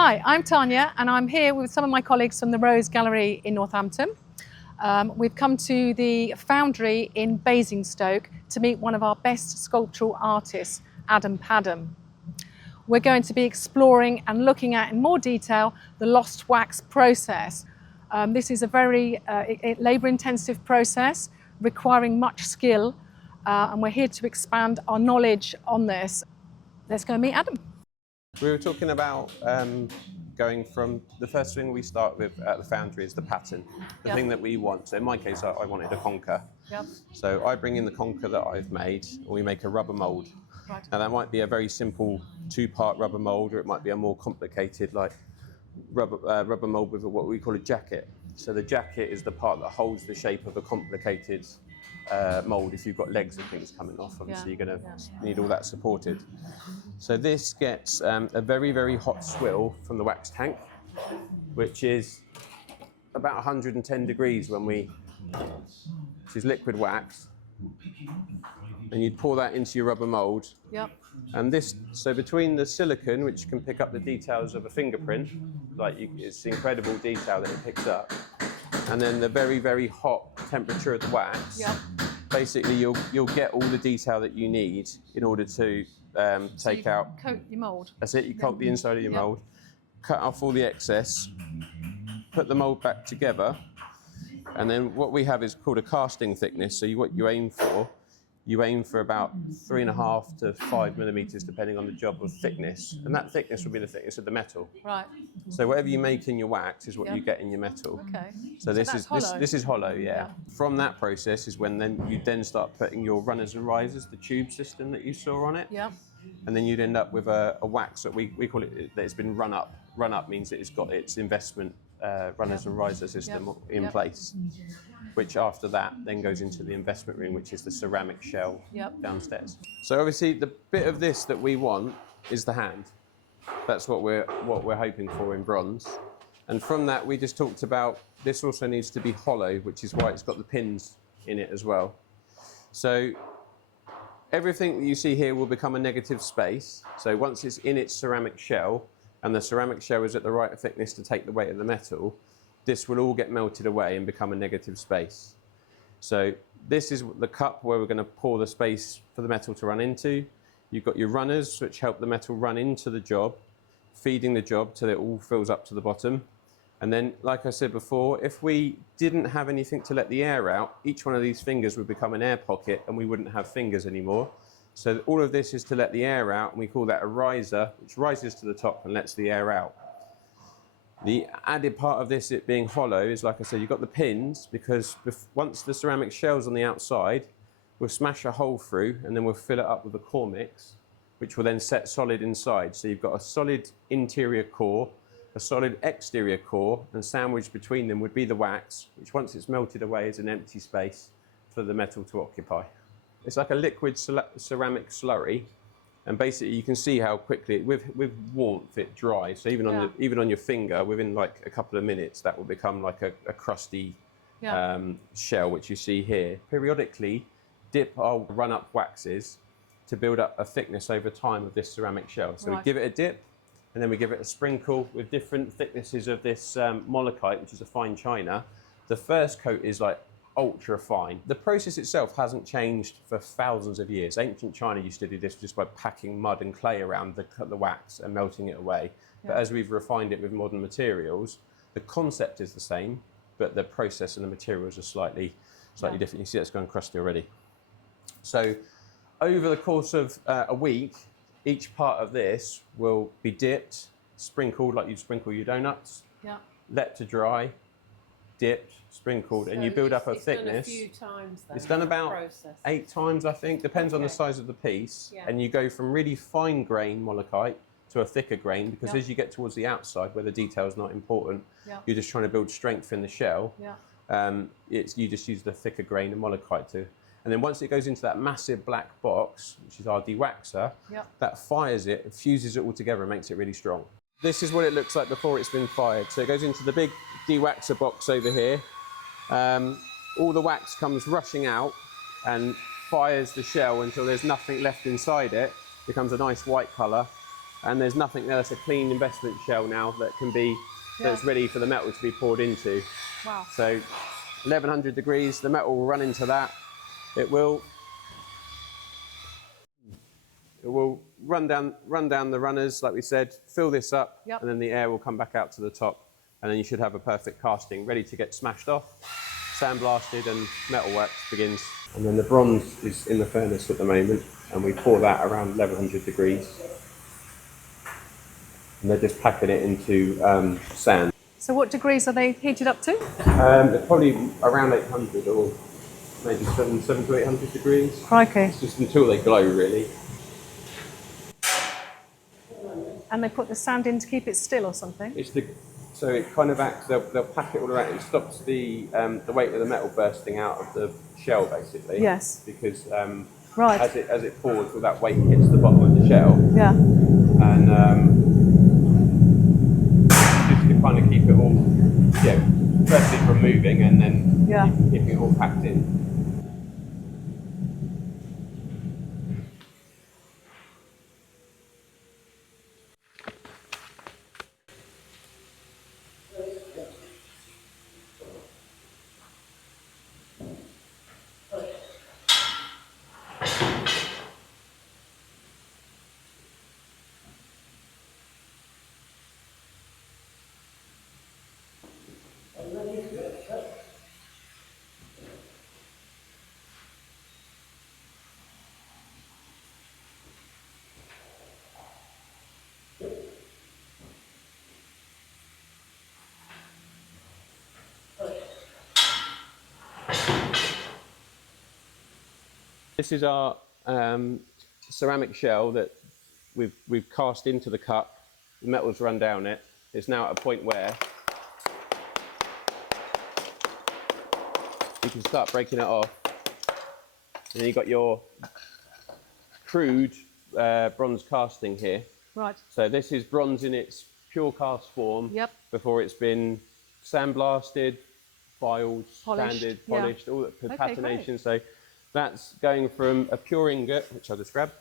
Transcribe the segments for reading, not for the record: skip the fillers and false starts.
Hi, I'm Tanya and I'm here with some of my colleagues from the Rose Gallery in Northampton. We've come to the Foundry in Basingstoke to meet one of our best sculptural artists, Adam Paddon. We're going to be exploring and looking at in more detail the lost wax process. This is a very labour-intensive process requiring much skill, and we're here to expand our knowledge on this. Let's go meet Adam. We were talking about going from the first thing we start with at the Foundry is the pattern, the thing that we want. So in my case, I wanted a conker. Yep. So I bring in the conker that I've made, and we make a rubber mould. Right. Now that might be a very simple two-part rubber mould, or it might be a more complicated like rubber mould with what we call a jacket. So the jacket is the part that holds the shape of a complicated mould. If you've got legs and things coming off, obviously you're going to need all that supported. So this gets a very, very hot swill from the wax tank, which is about 110 degrees when this is liquid wax. And you'd pour that into your rubber mould. Yep. And so between the silicone, which can pick up the details of a fingerprint, it's incredible detail that it picks up, and then the very, very hot temperature of the wax, basically you'll get all the detail that you need in order to take out. Coat your mould. That's it. You coat the inside of your mould, cut off all the excess, put the mould back together, and then what we have is called a casting thickness. So what you aim for about 3.5 to 5 millimeters, depending on the job of thickness, and that thickness will be the thickness of the metal. Right. So whatever you make in your wax is what you get in your metal. Okay. So this is hollow, yeah. From that process is when you start putting your runners and risers, the tube system that you saw on it. Yeah. And then you'd end up with a wax that we call it that it's been run up. Run up means that it's got its investment runners and riser system in place, which after that then goes into the investment room, which is the ceramic shell downstairs. So obviously the bit of this that we want is the hand. That's what we're hoping for in bronze. And from that we just talked about this also needs to be hollow, which is why it's got the pins in it as well. So everything that you see here will become a negative space. So once it's in its ceramic shell, and the ceramic shell is at the right thickness to take the weight of the metal, this will all get melted away and become a negative space. So this is the cup where we're going to pour the space for the metal to run into. You've got your runners, which help the metal run into the job, feeding the job till it all fills up to the bottom. And then, like I said before, if we didn't have anything to let the air out, each one of these fingers would become an air pocket and we wouldn't have fingers anymore. So all of this is to let the air out, and we call that a riser, which rises to the top and lets the air out. The added part of this, it being hollow, is like I said, you've got the pins, because once the ceramic shell's on the outside, we'll smash a hole through and then we'll fill it up with a core mix, which will then set solid inside. So you've got a solid interior core, a solid exterior core, and sandwiched between them would be the wax, which once it's melted away is an empty space for the metal to occupy. It's like a liquid ceramic slurry, and basically you can see how quickly, with warmth, it dries. So even on your finger, within like a couple of minutes, that will become like a crusty shell, which you see here. Periodically, dip our run-up waxes to build up a thickness over time of this ceramic shell. So we give it a dip, and then we give it a sprinkle with different thicknesses of this molokite, which is a fine china. The first coat is like ultra fine. The process itself hasn't changed for thousands of years. Ancient China used to do this just by packing mud and clay around the wax and melting it away. But as we've refined it with modern materials, the concept is the same, but the process and the materials are slightly different. You see that's going crusty already. So over the course of a week, each part of this will be dipped, sprinkled like you'd sprinkle your donuts, let to dry, dipped, sprinkled, and you build up a thickness. Done a few times then. It's done about 8 times, I think. Depends on the size of the piece. And you go from really fine grain molokite to a thicker grain, because as you get towards the outside, where the detail is not important, you're just trying to build strength in the shell. You just use the thicker grain of molokite to. And then once it goes into that massive black box, which is our dewaxer, that fires it, fuses it all together and makes it really strong. This is what it looks like before it's been fired. So it goes into the big dewaxer box over here. All the wax comes rushing out and fires the shell until there's nothing left inside it. Becomes a nice white colour. and there's nothing there. That's a clean investment shell now that can be, that's ready for the metal to be poured into. Wow. So 1100 degrees, the metal will run into that. It will run down the runners, like we said, fill this up, and then the air will come back out to the top, and then you should have a perfect casting ready to get smashed off, sandblasted, and metalwork begins. And then the bronze is in the furnace at the moment, and we pour that around 1100 degrees. And they're just packing it into sand. So what degrees are they heated up to? They're probably around 800 or maybe 700 to 800 degrees. Crikey. It's just until they glow, really. And they put the sand in to keep it still or something? So it kind of acts, they'll pack it all around. It stops the weight of the metal bursting out of the shell, basically. Yes. Because as it pours, all that weight hits the bottom of the shell. Yeah. And just to kind of keep it all, firstly from moving, and then keeping it all packed in. This is our ceramic shell that we've cast into the cup. The metal's run down it. It's now at a point where you can start breaking it off. And then you've got your crude bronze casting here. Right. So this is bronze in its pure cast form before it's been sandblasted, filed, sanded, polished, all the patination. So that's going from a pure ingot, which I'll just grab.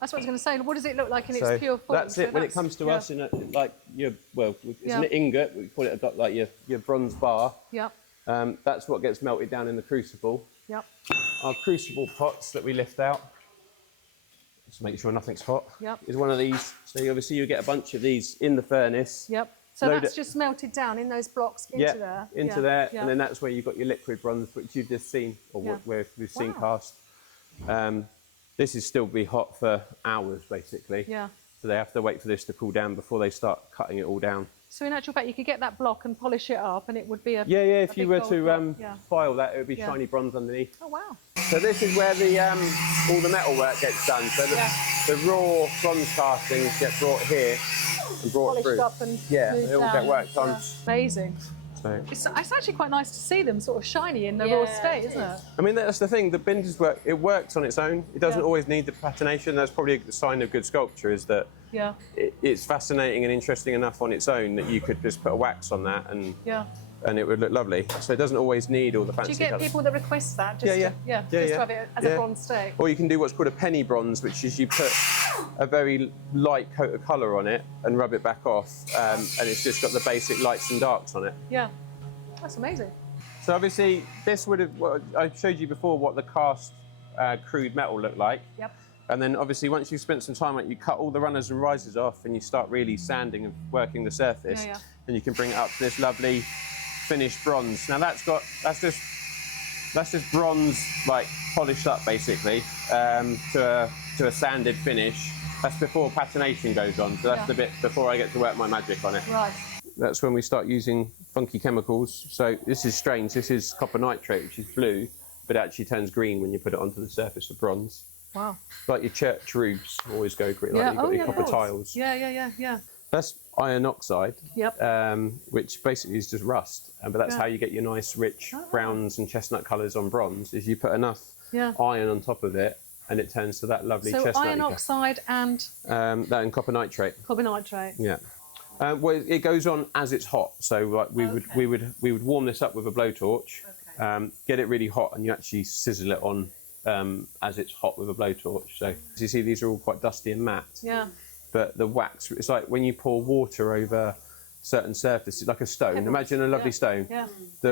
That's what I was going to say. What does it look like in its pure form? That's it. When it comes to us, in a, like it's an ingot. We call it like your bronze bar. Yep. That's what gets melted down in the crucible. Yep. Our crucible pots that we lift out, just make sure nothing's hot. Yep. Is one of these. So obviously you get a bunch of these in the furnace. Yep. So that's just melted down in those blocks into there. Into there, and then that's where you've got your liquid bronze, which you've just seen, or where we've seen cast. This is still be hot for hours, basically. Yeah. So they have to wait for this to cool down before they start cutting it all down. So in actual fact, you could get that block and polish it up, and it would be a If you were to file that, it would be shiny bronze underneath. Oh wow! So this is where the all the metal work gets done. So the raw bronze castings get brought here and brought polished through. Up and they all get worked on. Amazing. So it's actually quite nice to see them sort of shiny in the raw state, isn't it? I mean, that's the thing. The binders work. It works on its own. It doesn't always need the patination. That's probably a sign of good sculpture. Is that it's fascinating and interesting enough on its own that you could just put a wax on that and it would look lovely. So it doesn't always need all the fancy Do you get colours. people that request that? Just to have it as a bronze state? Or you can do what's called a penny bronze, which is you put a very light coat of colour on it and rub it back off, and it's just got the basic lights and darks on it. Yeah, that's amazing. So obviously this would have, I showed you before what the cast crude metal looked like. Yep. And then obviously once you've spent some time on it, you cut all the runners and risers off and you start really sanding and working the surface. And you can bring it up to this lovely finished bronze. Now that's just bronze like polished up basically to a sanded finish. That's before patination goes on. So that's the bit before I get to work my magic on it. Right. That's when we start using funky chemicals. So this is strange. This is copper nitrate, which is blue, but it actually turns green when you put it onto the surface of bronze. Wow. Like your church roofs always go green, like you've got your copper tiles. Yeah. That's iron oxide, Yep. which basically is just rust. But that's how you get your nice, rich browns and chestnut colours on bronze, is you put enough iron on top of it, and it turns to that lovely chestnut. So iron oxide and? That and copper nitrate. Copper nitrate. Yeah. Well, it goes on as it's hot. So like we would warm this up with a blowtorch, get it really hot, and you actually sizzle it on as it's hot with a blowtorch. So as you see, these are all quite dusty and matte. Yeah. But the wax, it's like when you pour water over certain surfaces, like a stone. Pebbles. Imagine a lovely Yeah. stone. Yeah.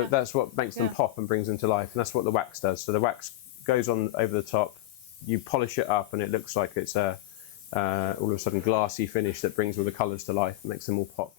That's what makes them pop and brings them to life, and that's what the wax does. So the wax goes on over the top, you polish it up, and it looks like it's a all of a sudden glassy finish that brings all the colours to life and makes them all pop.